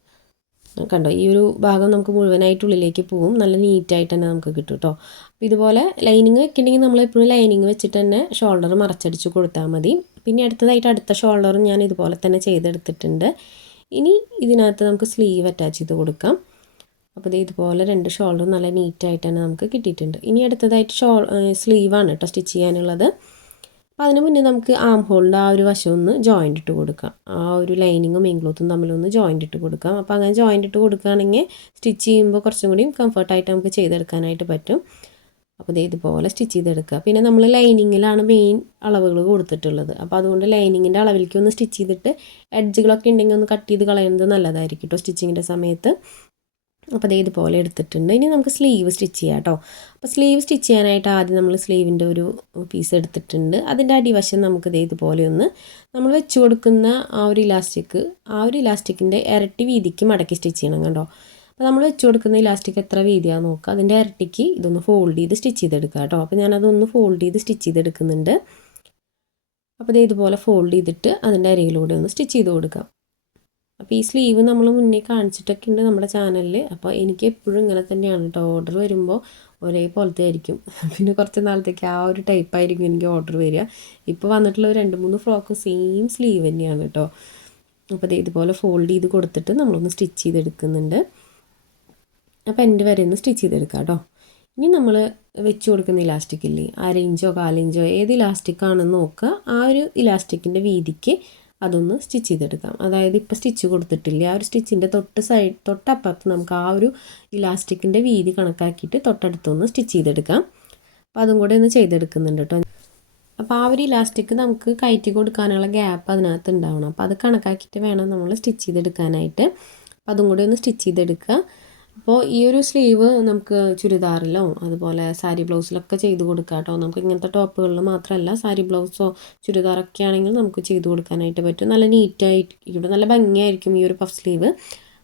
കണ്ടോ ഈ ഒരു ഭാഗം നമുക്ക് മുഴുവനായിട്ട് ഉള്ളിലേക്ക് പോവും. നല്ല നീറ്റായിട്ട് തന്നെ നമുക്ക് കിട്ടും കേട്ടോ. അപ്പോൾ ഇതുപോലെ ലൈനിങ് വെക്കണമെങ്കിൽ നമ്മൾ എപ്പോഴും ലൈനിങ് വെച്ചിട്ട് തന്നെ ഷോൾഡർ മറച്ചടിച്ച് കൊടുത്താൽ മതി. പിന്നെ അടുത്ത ഷോൾഡറും ഞാൻ ഇതുപോലെ തന്നെ ചെയ്തെടുത്തിട്ടുണ്ട്. ഇനി ഇതിനകത്ത് നമുക്ക് സ്ലീവ് അറ്റാച്ച് ചെയ്ത് കൊടുക്കാം. അപ്പോൾ ഇതുപോലെ 2 ഷോൾഡർ നല്ല നീറ്റായിട്ട് തന്നെ നമുക്ക് കിട്ടിയിട്ടുണ്ട്. ഇനി അടുത്തതായിട്ട് സ്ലീവാണ് കേട്ടോ സ്റ്റിച്ച് ചെയ്യാനുള്ളത്. അപ്പോൾ അതിന് മുന്നേ നമുക്ക് ആം ഹോളിൻ്റെ ആ ഒരു വശം ഒന്ന് ജോയിൻ്റ് ഇട്ട് കൊടുക്കാം. ആ ഒരു ലൈനിങ്ങും മെയിൻ ക്ലോത്തും തമ്മിലൊന്ന് ജോയിൻ്റ് ഇട്ട് കൊടുക്കാം. അപ്പോൾ അങ്ങനെ ജോയിൻ്റ് ഇട്ട് കൊടുക്കുകയാണെങ്കിൽ സ്റ്റിച്ച് ചെയ്യുമ്പോൾ കുറച്ചും കൂടി കംഫർട്ടായിട്ട് നമുക്ക് ചെയ്തെടുക്കാനായിട്ട് പറ്റും. അപ്പോൾ ഇതുപോലെ സ്റ്റിച്ച് ചെയ്തെടുക്കുക. പിന്നെ നമ്മൾ ലൈനിങ്ങിലാണ് മെയിൻ അളവുകൾ കൊടുത്തിട്ടുള്ളത്. അപ്പോൾ അതുകൊണ്ട് ലൈനിങ്ങിൻ്റെ അളവിലേക്ക് ഒന്ന് സ്റ്റിച്ച് ചെയ്തിട്ട് എഡ്ജുകളൊക്കെ ഉണ്ടെങ്കിൽ ഒന്ന് കട്ട് ചെയ്ത് കളയുന്നത് നല്ലതായിരിക്കും കേട്ടോ സ്റ്റിച്ചിങ്ങിൻ്റെ സമയത്ത്. അപ്പോൾ ഇതുപോലെ എടുത്തിട്ടുണ്ട്. ഇനി നമുക്ക് സ്ലീവ് സ്റ്റിച്ച് ചെയ്യാം കേട്ടോ. അപ്പോൾ സ്ലീവ് സ്റ്റിച്ച് ചെയ്യാനായിട്ട് ആദ്യം നമ്മൾ സ്ലീവിൻ്റെ ഒരു പീസ് എടുത്തിട്ടുണ്ട്. അതിൻ്റെ അടിവശം നമുക്ക് ഇതുപോലെ ഒന്ന് നമ്മൾ വെച്ച് കൊടുക്കുന്ന ആ ഒരു ഇലാസ്റ്റിക്കിൻ്റെ ഇരട്ടി വീതിക്ക് മടക്കി സ്റ്റിച്ച് ചെയ്യണം കേട്ടോ. അപ്പോൾ നമ്മൾ വെച്ച് കൊടുക്കുന്ന ഇലാസ്റ്റിക് എത്ര വീതിയാണെന്ന് നോക്കുക. അതിൻ്റെ ഇരട്ടിക്ക് ഇതൊന്ന് ഫോൾഡ് ചെയ്ത് സ്റ്റിച്ച് ചെയ്തെടുക്കുക കേട്ടോ. അപ്പോൾ ഞാനതൊന്ന് ഫോൾഡ് ചെയ്ത് സ്റ്റിച്ച് ചെയ്തെടുക്കുന്നുണ്ട്. അപ്പോൾ ഇതുപോലെ ഫോൾഡ് ചെയ്തിട്ട് അതിൻ്റെ അരയിലൂടെ ഒന്ന് സ്റ്റിച്ച് ചെയ്ത് കൊടുക്കാം. അപ്പോൾ ഈ സ്ലീവ് നമ്മൾ മുന്നേ കാണിച്ചിട്ടൊക്കെ ഉണ്ട് നമ്മുടെ ചാനലിൽ. അപ്പോൾ എനിക്ക് എപ്പോഴും ഇങ്ങനെ തന്നെയാണ് കേട്ടോ. ഓർഡർ വരുമ്പോൾ ഒരേപോലത്തെ ആയിരിക്കും. പിന്നെ കുറച്ച് നാളത്തേക്ക് ആ ഒരു ടൈപ്പായിരിക്കും എനിക്ക് ഓർഡർ വരിക. ഇപ്പോൾ വന്നിട്ടുള്ള 2-3 ഫ്രോക്ക് സെയിം സ്ലീവ് തന്നെയാണ് കേട്ടോ. അപ്പോൾ ഇതുപോലെ ഫോൾഡ് ചെയ്ത് കൊടുത്തിട്ട് നമ്മളൊന്ന് സ്റ്റിച്ച് ചെയ്തെടുക്കുന്നുണ്ട്. അപ്പോൾ എൻ്റെ വരെ ഒന്ന് സ്റ്റിച്ച് ചെയ്തെടുക്കാം കേട്ടോ. ഇനി നമ്മൾ വെച്ച് കൊടുക്കുന്ന ഇലാസ്റ്റിക് ഇല്ലേ, 1/2 ഇഞ്ചോ 1/4 ഇഞ്ചോ ഏത് ഇലാസ്റ്റിക്കാണെന്ന് നോക്കുക. ആ ഒരു ഇലാസ്റ്റിക്കിൻ്റെ വീതിക്ക് അതൊന്ന് സ്റ്റിച്ച് ചെയ്തെടുക്കാം. അതായത് ഇപ്പോൾ സ്റ്റിച്ച് കൊടുത്തിട്ടില്ല, ആ ഒരു സ്റ്റിച്ചിൻ്റെ തൊട്ടപ്പുറത്ത് നമുക്ക് ആ ഒരു ഇലാസ്റ്റിക്കിൻ്റെ വീതി കണക്കാക്കിയിട്ട് തൊട്ടടുത്തൊന്ന് സ്റ്റിച്ച് ചെയ്തെടുക്കാം. അപ്പോൾ അതും കൂടെ ഒന്ന് ചെയ്തെടുക്കുന്നുണ്ട് കേട്ടോ. അപ്പോൾ ആ ഒരു ഇലാസ്റ്റിക് നമുക്ക് കയറ്റി കൊടുക്കാനുള്ള ഗ്യാപ്പ് അതിനകത്ത് ഉണ്ടാവണം. അപ്പോൾ അത് കണക്കാക്കിയിട്ട് വേണം നമ്മൾ സ്റ്റിച്ച് ചെയ്തെടുക്കാനായിട്ട്. അപ്പോൾ അതും കൂടി ഒന്ന് സ്റ്റിച്ച് ചെയ്തെടുക്കുക. അപ്പോൾ ഈ ഒരു സ്ലീവ് നമുക്ക് ചുരിദാറിലോ അതുപോലെ സാരി ബ്ലൗസിലൊക്കെ ചെയ്ത് കൊടുക്കാം കേട്ടോ. നമുക്ക് ഇങ്ങനത്തെ ടോപ്പുകളിൽ മാത്രമല്ല, സാരി ബ്ലൗസോ ചുരിദാറൊക്കെ ആണെങ്കിൽ നമുക്ക് ചെയ്ത് കൊടുക്കാനായിട്ട് പറ്റും. നല്ല നീറ്റായിരിക്കും, നല്ല ഭംഗിയായിരിക്കും ഈ ഒരു പഫ് സ്ലീവ്.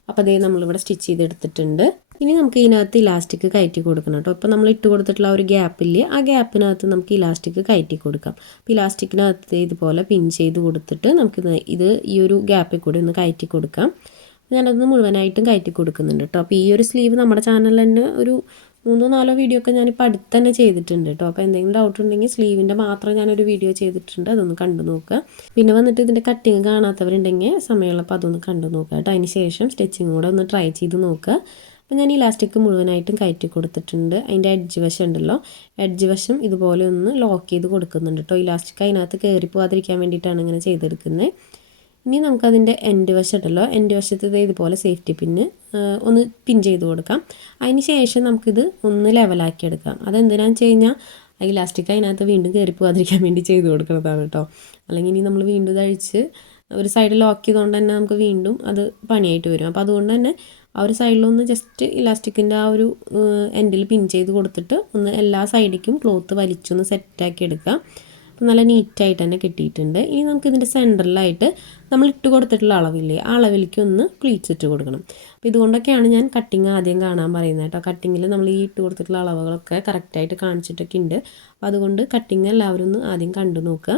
അപ്പോൾ അതേ നമ്മളിവിടെ സ്റ്റിച്ച് ചെയ്തെടുത്തിട്ടുണ്ട്. ഇനി നമുക്ക് ഇതിനകത്ത് ഇലാസ്റ്റിക് കയറ്റി കൊടുക്കണം കേട്ടോ. ഇപ്പോൾ നമ്മൾ ഇട്ട് കൊടുത്തിട്ടുള്ള ഒരു ഗ്യാപ്പില്ലേ, ആ ഗ്യാപ്പിനകത്ത് നമുക്ക് ഇലാസ്റ്റിക് കയറ്റി കൊടുക്കാം. അപ്പോൾ ഇലാസ്റ്റിക്കിനകത്ത് ഇതുപോലെ പിൻ ചെയ്ത് കൊടുത്തിട്ട് നമുക്ക് ഈ ഒരു ഗ്യാപ്പിൽ കൂടി ഒന്ന് കയറ്റി കൊടുക്കാം. ഞാനതൊന്ന് മുഴുവനായിട്ടും കയറ്റി കൊടുക്കുന്നുണ്ട് കേട്ടോ. അപ്പോൾ ഈ ഒരു സ്ലീവ് നമ്മുടെ ചാനലിൽ തന്നെ ഒരു 3-4 വീഡിയോ ഒക്കെ ഞാനിപ്പോൾ അടുത്ത് തന്നെ ചെയ്തിട്ടുണ്ട് കേട്ടോ. അപ്പോൾ എന്തെങ്കിലും ഡൗട്ട് ഉണ്ടെങ്കിൽ സ്ലീവിൻ്റെ മാത്രം ഞാനൊരു വീഡിയോ ചെയ്തിട്ടുണ്ട്, അതൊന്ന് കണ്ടു നോക്കുക. പിന്നെ വന്നിട്ട് ഇതിൻ്റെ കട്ടിങ് കാണാത്തവരുണ്ടെങ്കിൽ സമയമുള്ളപ്പോൾ അതൊന്ന് കണ്ടു നോക്കുക കേട്ടോ. അതിന് ശേഷം സ്റ്റിച്ചിങ് കൂടെ ഒന്ന് ട്രൈ ചെയ്ത് നോക്കുക. അപ്പോൾ ഞാൻ ഇലാസ്റ്റിക് മുഴുവനായിട്ടും കയറ്റി കൊടുത്തിട്ടുണ്ട്. അതിൻ്റെ എഡ്ജ് വശം ഉണ്ടല്ലോ, എഡ്ജ് വശം ഇതുപോലെ ഒന്ന് ലോക്ക് ചെയ്ത് കൊടുക്കുന്നുണ്ട് കേട്ടോ. ഇലാസ്റ്റിക് അതിനകത്ത് കയറി പോകാതിരിക്കാൻ വേണ്ടിയിട്ടാണ് ഇങ്ങനെ ചെയ്തെടുക്കുന്നത്. ഇനി നമുക്കതിൻ്റെ എൻഡ് വശം ഉണ്ടല്ലോ, എൻഡ് വശത്ത് ഇതുപോലെ സേഫ്റ്റി പിന്ന് ഒന്ന് പിൻ ചെയ്ത് കൊടുക്കാം. അതിന് ശേഷം നമുക്കിത് ഒന്ന് ലെവലാക്കി എടുക്കാം. അതെന്തിനാന്ന് വെച്ച് കഴിഞ്ഞാൽ ഇലാസ്റ്റിക് അതിനകത്ത് വീണ്ടും കയറി പോകാതിരിക്കാൻ വേണ്ടി ചെയ്ത് കൊടുക്കുന്നതാണ് കേട്ടോ. അല്ലെങ്കിൽ ഇനി നമ്മൾ വീണ്ടും കഴിച്ച് ഒരു സൈഡ് ലോക്ക് ചെയ്തുകൊണ്ട് തന്നെ നമുക്ക് വീണ്ടും അത് പണിയായിട്ട് വരും. അപ്പോൾ അതുകൊണ്ട് തന്നെ ആ ഒരു സൈഡിലൊന്ന് ജസ്റ്റ് ഇലാസ്റ്റിക്കിൻ്റെ ആ ഒരു എൻഡിൽ പിൻ ചെയ്ത് കൊടുത്തിട്ട് ഒന്ന് എല്ലാ സൈഡിലേക്കും ക്ലോത്ത് വലിച്ചൊന്ന് സെറ്റാക്കി എടുക്കാം. അപ്പോൾ നല്ല നീറ്റായിട്ട് തന്നെ കിട്ടിയിട്ടുണ്ട്. ഇനി നമുക്ക് ഇതിൻ്റെ സെൻറ്ററിലായിട്ട് നമ്മൾ ഇട്ട് കൊടുത്തിട്ടുള്ള അളവില്ലേ, ആ അളവിലേക്ക് ഒന്ന് പ്ലീറ്റ്സ് ഇട്ട് കൊടുക്കണം. അപ്പോൾ ഇതുകൊണ്ടൊക്കെയാണ് ഞാൻ കട്ടിങ് ആദ്യം കാണാൻ പറയുന്നത് കേട്ടോ. കട്ടിങ്ങിൽ നമ്മൾ ഈ ഇട്ട് കൊടുത്തിട്ടുള്ള അളവുകളൊക്കെ കറക്റ്റായിട്ട് കാണിച്ചിട്ടൊക്കെ ഉണ്ട്. അപ്പോൾ അതുകൊണ്ട് കട്ടിങ് എല്ലാവരും ഒന്ന് ആദ്യം കണ്ടു നോക്കുക.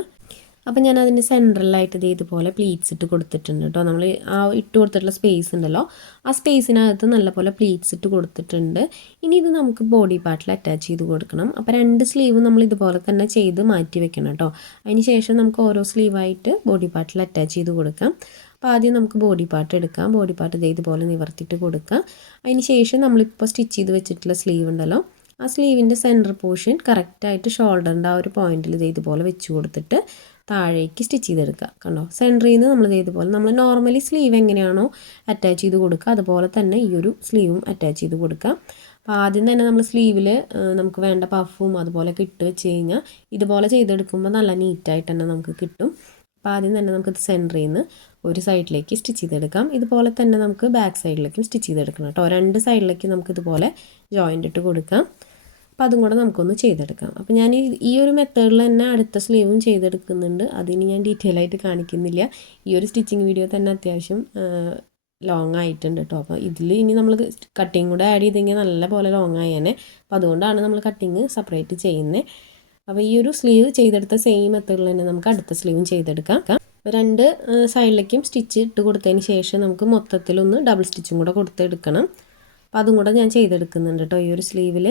അപ്പോൾ ഞാൻ അതിൻ്റെ സെൻട്രലായിട്ട് ഇതുപോലെ പ്ലീറ്റ്സ് ഇട്ട് കൊടുത്തിട്ടുണ്ട് കേട്ടോ. നമ്മൾ ആ ഇട്ട് കൊടുത്തിട്ടുള്ള സ്പേസ് ഉണ്ടല്ലോ, ആ സ്പേസിനകത്ത് നല്ലപോലെ പ്ലീറ്റ്സ് ഇട്ട് കൊടുത്തിട്ടുണ്ട്. ഇനി ഇത് നമുക്ക് ബോഡി പാർട്ടിൽ അറ്റാച്ച് ചെയ്ത് കൊടുക്കണം. അപ്പോൾ 2 സ്ലീവ് നമ്മൾ ഇതുപോലെ തന്നെ ചെയ്ത് മാറ്റി വെക്കണം കേട്ടോ. അതിന് ശേഷം നമുക്ക് ഓരോ സ്ലീവായിട്ട് ബോഡി പാർട്ടിൽ അറ്റാച്ച് ചെയ്ത് കൊടുക്കാം. അപ്പോൾ ആദ്യം നമുക്ക് ബോഡി പാർട്ട് എടുക്കാം. ബോഡി പാർട്ട് ഇതുപോലെ നിവർത്തിയിട്ട് കൊടുക്കാം. അതിന് ശേഷം നമ്മളിപ്പോൾ സ്റ്റിച്ച് ചെയ്ത് വെച്ചിട്ടുള്ള സ്ലീവ് ഉണ്ടല്ലോ, ആ സ്ലീവിൻ്റെ സെൻറ്റർ പോർഷൻ കറക്റ്റായിട്ട് ഷോൾഡറിൻ്റെ ആ ഒരു പോയിന്റിൽ ഇതുപോലെ വെച്ച് കൊടുത്തിട്ട് താഴേക്ക് സ്റ്റിച്ച് ചെയ്തെടുക്കുക. കണ്ടോ, സെൻറ്ററിൽ നിന്ന് നമ്മൾ ഇതുപോലെ നമ്മൾ നോർമലി സ്ലീവ് എങ്ങനെയാണോ അറ്റാച്ച് ചെയ്ത് കൊടുക്കുക അതുപോലെ തന്നെ ഈ ഒരു സ്ലീവും അറ്റാച്ച് ചെയ്ത് കൊടുക്കുക. അപ്പോൾ ആദ്യം തന്നെ നമ്മൾ സ്ലീവിൽ നമുക്ക് വേണ്ട പഫും അതുപോലെയൊക്കെ ഇട്ട് വെച്ച് കഴിഞ്ഞാൽ ഇതുപോലെ ചെയ്തെടുക്കുമ്പോൾ നല്ല നീറ്റായിട്ട് തന്നെ നമുക്ക് കിട്ടും. അപ്പോൾ ആദ്യം തന്നെ നമുക്കിത് സെൻറ്ററിൽ നിന്ന് ഒരു സൈഡിലേക്ക് സ്റ്റിച്ച് ചെയ്തെടുക്കാം. ഇതുപോലെ തന്നെ നമുക്ക് ബാക്ക് സൈഡിലേക്കും സ്റ്റിച്ച് ചെയ്തെടുക്കണം കേട്ടോ. 2 സൈഡിലേക്ക് നമുക്കിതുപോലെ ജോയിൻ്റ് ഇട്ട് കൊടുക്കാം. അപ്പോൾ അതും കൂടെ നമുക്കൊന്ന് ചെയ്തെടുക്കാം. അപ്പോൾ ഞാൻ ഈ ഒരു മെത്തേഡിൽ തന്നെ അടുത്ത സ്ലീവും ചെയ്തെടുക്കുന്നുണ്ട്. അതിന് ഞാൻ ഡീറ്റെയിൽ ആയിട്ട് കാണിക്കുന്നില്ല. ഈ ഒരു സ്റ്റിച്ചിങ് വീഡിയോ തന്നെ അത്യാവശ്യം ലോങ് ആയിട്ടുണ്ട് കേട്ടോ. അപ്പോൾ ഇതിൽ ഇനി നമ്മൾ കട്ടിങ് കൂടെ ആഡ് ചെയ്തെങ്കിൽ നല്ല പോലെ ലോങ് ആയേനെ. അപ്പോൾ അതുകൊണ്ടാണ് നമ്മൾ കട്ടിങ് സെപ്പറേറ്റ് ചെയ്യുന്നത്. അപ്പോൾ ഈ ഒരു സ്ലീവ് ചെയ്തെടുത്ത സെയിം മെത്തേഡിൽ തന്നെ നമുക്ക് അടുത്ത സ്ലീവും ചെയ്തെടുക്കാം. 2 സൈഡിലേക്കും സ്റ്റിച്ച് ഇട്ട് കൊടുത്തതിന് ശേഷം നമുക്ക് മൊത്തത്തിലൊന്ന് ഡബിൾ സ്റ്റിച്ചും കൂടെ കൊടുത്തെടുക്കണം. അപ്പോൾ അതും കൂടെ ഞാൻ ചെയ്തെടുക്കുന്നുണ്ട് കേട്ടോ ഈ ഒരു സ്ലീവിൽ.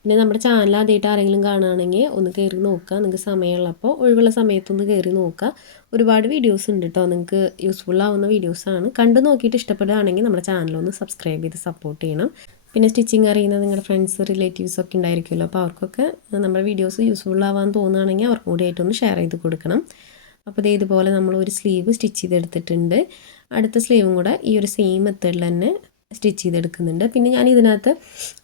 പിന്നെ നമ്മുടെ ചാനൽ ആദ്യമായിട്ട് ആരെങ്കിലും കാണുകയാണെങ്കിൽ ഒന്ന് കയറി നോക്കുക. നിങ്ങൾക്ക് സമയമുള്ളപ്പോൾ ഒഴിവുള്ള സമയത്തൊന്ന് കയറി നോക്കുക. ഒരുപാട് വീഡിയോസ് ഉണ്ട് കേട്ടോ, നിങ്ങൾക്ക് യൂസ്ഫുൾ ആവുന്ന വീഡിയോസാണ്. കണ്ടു നോക്കിയിട്ട് ഇഷ്ടപ്പെടുകയാണെങ്കിൽ നമ്മുടെ ചാനലൊന്ന് സബ്സ്ക്രൈബ് ചെയ്ത് സപ്പോർട്ട് ചെയ്യണം. പിന്നെ സ്റ്റിച്ചിങ് അറിയുന്ന നിങ്ങളുടെ ഫ്രണ്ട്സ് റിലേറ്റീവ്സ് ഒക്കെ ഉണ്ടായിരിക്കുമല്ലോ, അപ്പോൾ അവർക്കൊക്കെ നമ്മുടെ വീഡിയോസ് യൂസ്ഫുൾ ആവാൻ തോന്നുകയാണെങ്കിൽ അവർക്കും കൂടി ആയിട്ടൊന്ന് ഷെയർ ചെയ്ത് കൊടുക്കണം. അപ്പോൾ ഇതുപോലെ നമ്മൾ ഒരു സ്ലീവ് സ്റ്റിച്ച് ചെയ്തെടുത്തിട്ടുണ്ട്. അടുത്ത സ്ലീവും കൂടെ ഈ ഒരു സെയിം മെത്തേഡിൽ തന്നെ സ്റ്റിച്ച് ചെയ്തെടുക്കുന്നുണ്ട്. പിന്നെ ഞാൻ ഇതിനകത്ത്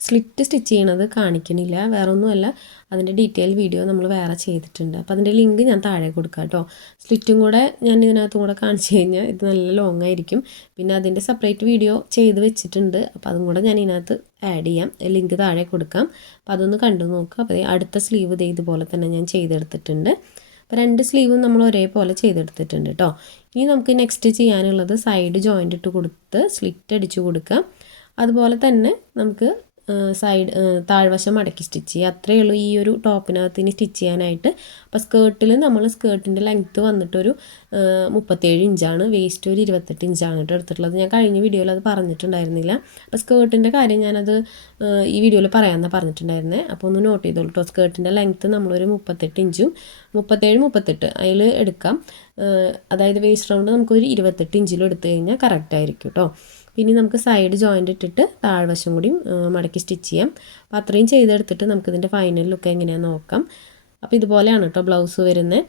സ്ലിറ്റ് സ്റ്റിച്ച് ചെയ്യണത് കാണിക്കണില്ല, വേറെ ഒന്നുമല്ല, അതിൻ്റെ ഡീറ്റെയിൽ വീഡിയോ നമ്മൾ വേറെ ചെയ്തിട്ടുണ്ട്. അപ്പോൾ അതിൻ്റെ ലിങ്ക് ഞാൻ താഴെ കൊടുക്കാം കേട്ടോ. സ്ലിറ്റും കൂടെ ഞാൻ ഇതിനകത്തും കൂടെ കാണിച്ചു കഴിഞ്ഞാൽ ഇത് നല്ല ലോങ് ആയിരിക്കും. പിന്നെ അതിൻ്റെ സെപ്പറേറ്റ് വീഡിയോ ചെയ്ത് വെച്ചിട്ടുണ്ട്. അപ്പോൾ അതും കൂടെ ഞാൻ ഇതിനകത്ത് ആഡ് ചെയ്യാം, ലിങ്ക് താഴെ കൊടുക്കാം. അപ്പോൾ അതൊന്ന് കണ്ടു നോക്കുക. അപ്പോൾ അടുത്ത സ്ലീവ് ഇതുപോലെ തന്നെ ഞാൻ ചെയ്തെടുത്തിട്ടുണ്ട്. അപ്പോൾ 2 സ്ലീവും നമ്മൾ ഒരേപോലെ ചെയ്തെടുത്തിട്ടുണ്ട് കേട്ടോ. ഇനി നമുക്ക് നെക്സ്റ്റ് ചെയ്യാനുള്ളത് സൈഡ് ജോയിൻ്റ് ഇട്ട് കൊടുത്ത് സ്ലിറ്റ് അടിച്ച് കൊടുക്കാം. അതുപോലെ തന്നെ നമുക്ക് താഴ്വശം മടക്കി സ്റ്റിച്ച് ചെയ്യുക. അത്രയേ ഉള്ളൂ ഈ ഒരു ടോപ്പിനകത്ത് ഇനി സ്റ്റിച്ച് ചെയ്യാനായിട്ട്. അപ്പോൾ സ്കേർട്ടിൻ്റെ ലെങ്ത്ത് വന്നിട്ടൊരു 37 ഇഞ്ചാണ്, വേസ്റ്റ് ഒരു 28 ഇഞ്ചാണ് കേട്ടോ എടുത്തിട്ടുള്ളത്. ഞാൻ കഴിഞ്ഞ വീഡിയോയിൽ അത് പറഞ്ഞിട്ടുണ്ടായിരുന്നില്ല. അപ്പോൾ സ്കേർട്ടിൻ്റെ കാര്യം ഞാനത് ഈ വീഡിയോയിൽ പറയാമെന്നാണ് പറഞ്ഞിട്ടുണ്ടായിരുന്നത്. അപ്പോൾ ഒന്ന് നോട്ട് ചെയ്തോളൂ കേട്ടോ. സ്കേർട്ടിൻ്റെ ലെങ്ത്ത് നമ്മളൊരു 38 ഇഞ്ചും 37 അതിൽ എടുക്കാം. അതായത് വേസ്റ്റ് റൗണ്ട് നമുക്കൊരു 28 ഇഞ്ചിലും എടുത്തു കഴിഞ്ഞാൽ കറക്റ്റ് ആയിരിക്കും കേട്ടോ. പിന്നെ നമുക്ക് സൈഡ് ജോയിൻ്റ് ഇട്ടിട്ട് താഴ്വശം കൂടി മടക്കി സ്റ്റിച്ച് ചെയ്യാം. അപ്പോൾ അത്രയും ചെയ്തെടുത്തിട്ട് നമുക്കിതിൻ്റെ ഫൈനൽ ലുക്ക് എങ്ങനെയാണെന്ന് നോക്കാം. അപ്പോൾ ഇതുപോലെയാണ് കേട്ടോ ബ്ലൗസ് വരുന്നത്.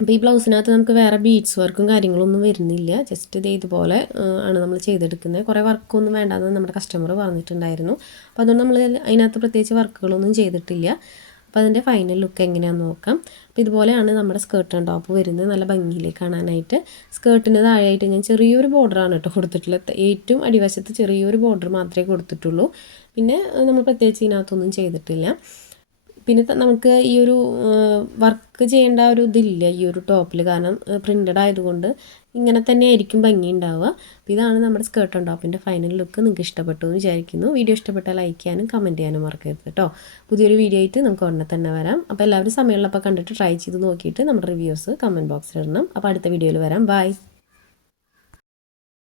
അപ്പോൾ ഈ ബ്ലൗസിനകത്ത് നമുക്ക് വേറെ ബീഡ്സ് വർക്കും കാര്യങ്ങളൊന്നും വരുന്നില്ല. ജസ്റ്റ് ഇതുപോലെ ആണ് നമ്മൾ ചെയ്തെടുക്കുന്നത്. കുറേ വർക്കൊന്നും വേണ്ടാന്ന് നമ്മുടെ കസ്റ്റമർ പറഞ്ഞിട്ടുണ്ടായിരുന്നു. അപ്പോൾ അതുകൊണ്ട് നമ്മൾ അതിനകത്ത് പ്രത്യേകിച്ച് വർക്കുകളൊന്നും ചെയ്തിട്ടില്ല. അപ്പോൾ അതിൻ്റെ ഫൈനൽ ലുക്ക് എങ്ങനെയാണെന്ന് നോക്കാം. അപ്പോൾ ഇതുപോലെയാണ് നമ്മുടെ സ്കേർട്ട് ആൻഡ് ടോപ്പ് വരുന്നത്. നല്ല ഭംഗിയിൽ കാണാനായിട്ട്. സ്കേർട്ടിന് താഴെയായിട്ട് ഞാൻ ചെറിയൊരു ബോർഡറാണ് കേട്ടോ കൊടുത്തിട്ടുള്ളത്. ഏറ്റവും അടിവശത്ത് ചെറിയൊരു ബോർഡർ മാത്രമേ കൊടുത്തിട്ടുള്ളൂ. പിന്നെ നമ്മൾ പ്രത്യേകിച്ച് ഇതിനകത്തൊന്നും ചെയ്തിട്ടില്ല. പിന്നെ നമുക്ക് ഈ ഒരു വർക്ക് ചെയ്യേണ്ട ഒരു ഇതില്ല ഈ ഒരു ടോപ്പിൽ, കാരണം പ്രിൻ്റഡ് ആയതുകൊണ്ട് ഇങ്ങനെ തന്നെ ആയിരിക്കും ഭംഗി ഉണ്ടാവുക. അപ്പോൾ ഇതാണ് നമ്മുടെ സ്കേർട്ട് ആൻഡ് ടോപ്പിൻ്റെ ഫൈനൽ ലുക്ക്. നിങ്ങൾക്ക് ഇഷ്ടപ്പെട്ടു എന്ന് വിചാരിക്കുന്നു. വീഡിയോ ഇഷ്ടപ്പെട്ടാൽ ലൈക്ക് ചെയ്യാനും കമൻറ്റ് ചെയ്യാനും മറക്കരുത് കേട്ടോ. പുതിയൊരു വീഡിയോ ആയിട്ട് നമുക്ക് ഉടനെ തന്നെ വരാം. അപ്പോൾ എല്ലാവരും സമയമുള്ളപ്പോൾ കണ്ടിട്ട് ട്രൈ ചെയ്ത് നോക്കിയിട്ട് നമ്മുടെ റിവ്യൂസ് കമൻറ്റ് ബോക്സിൽ ഇടണം. അപ്പോൾ അടുത്ത വീഡിയോയിൽ വരാം. ബൈ.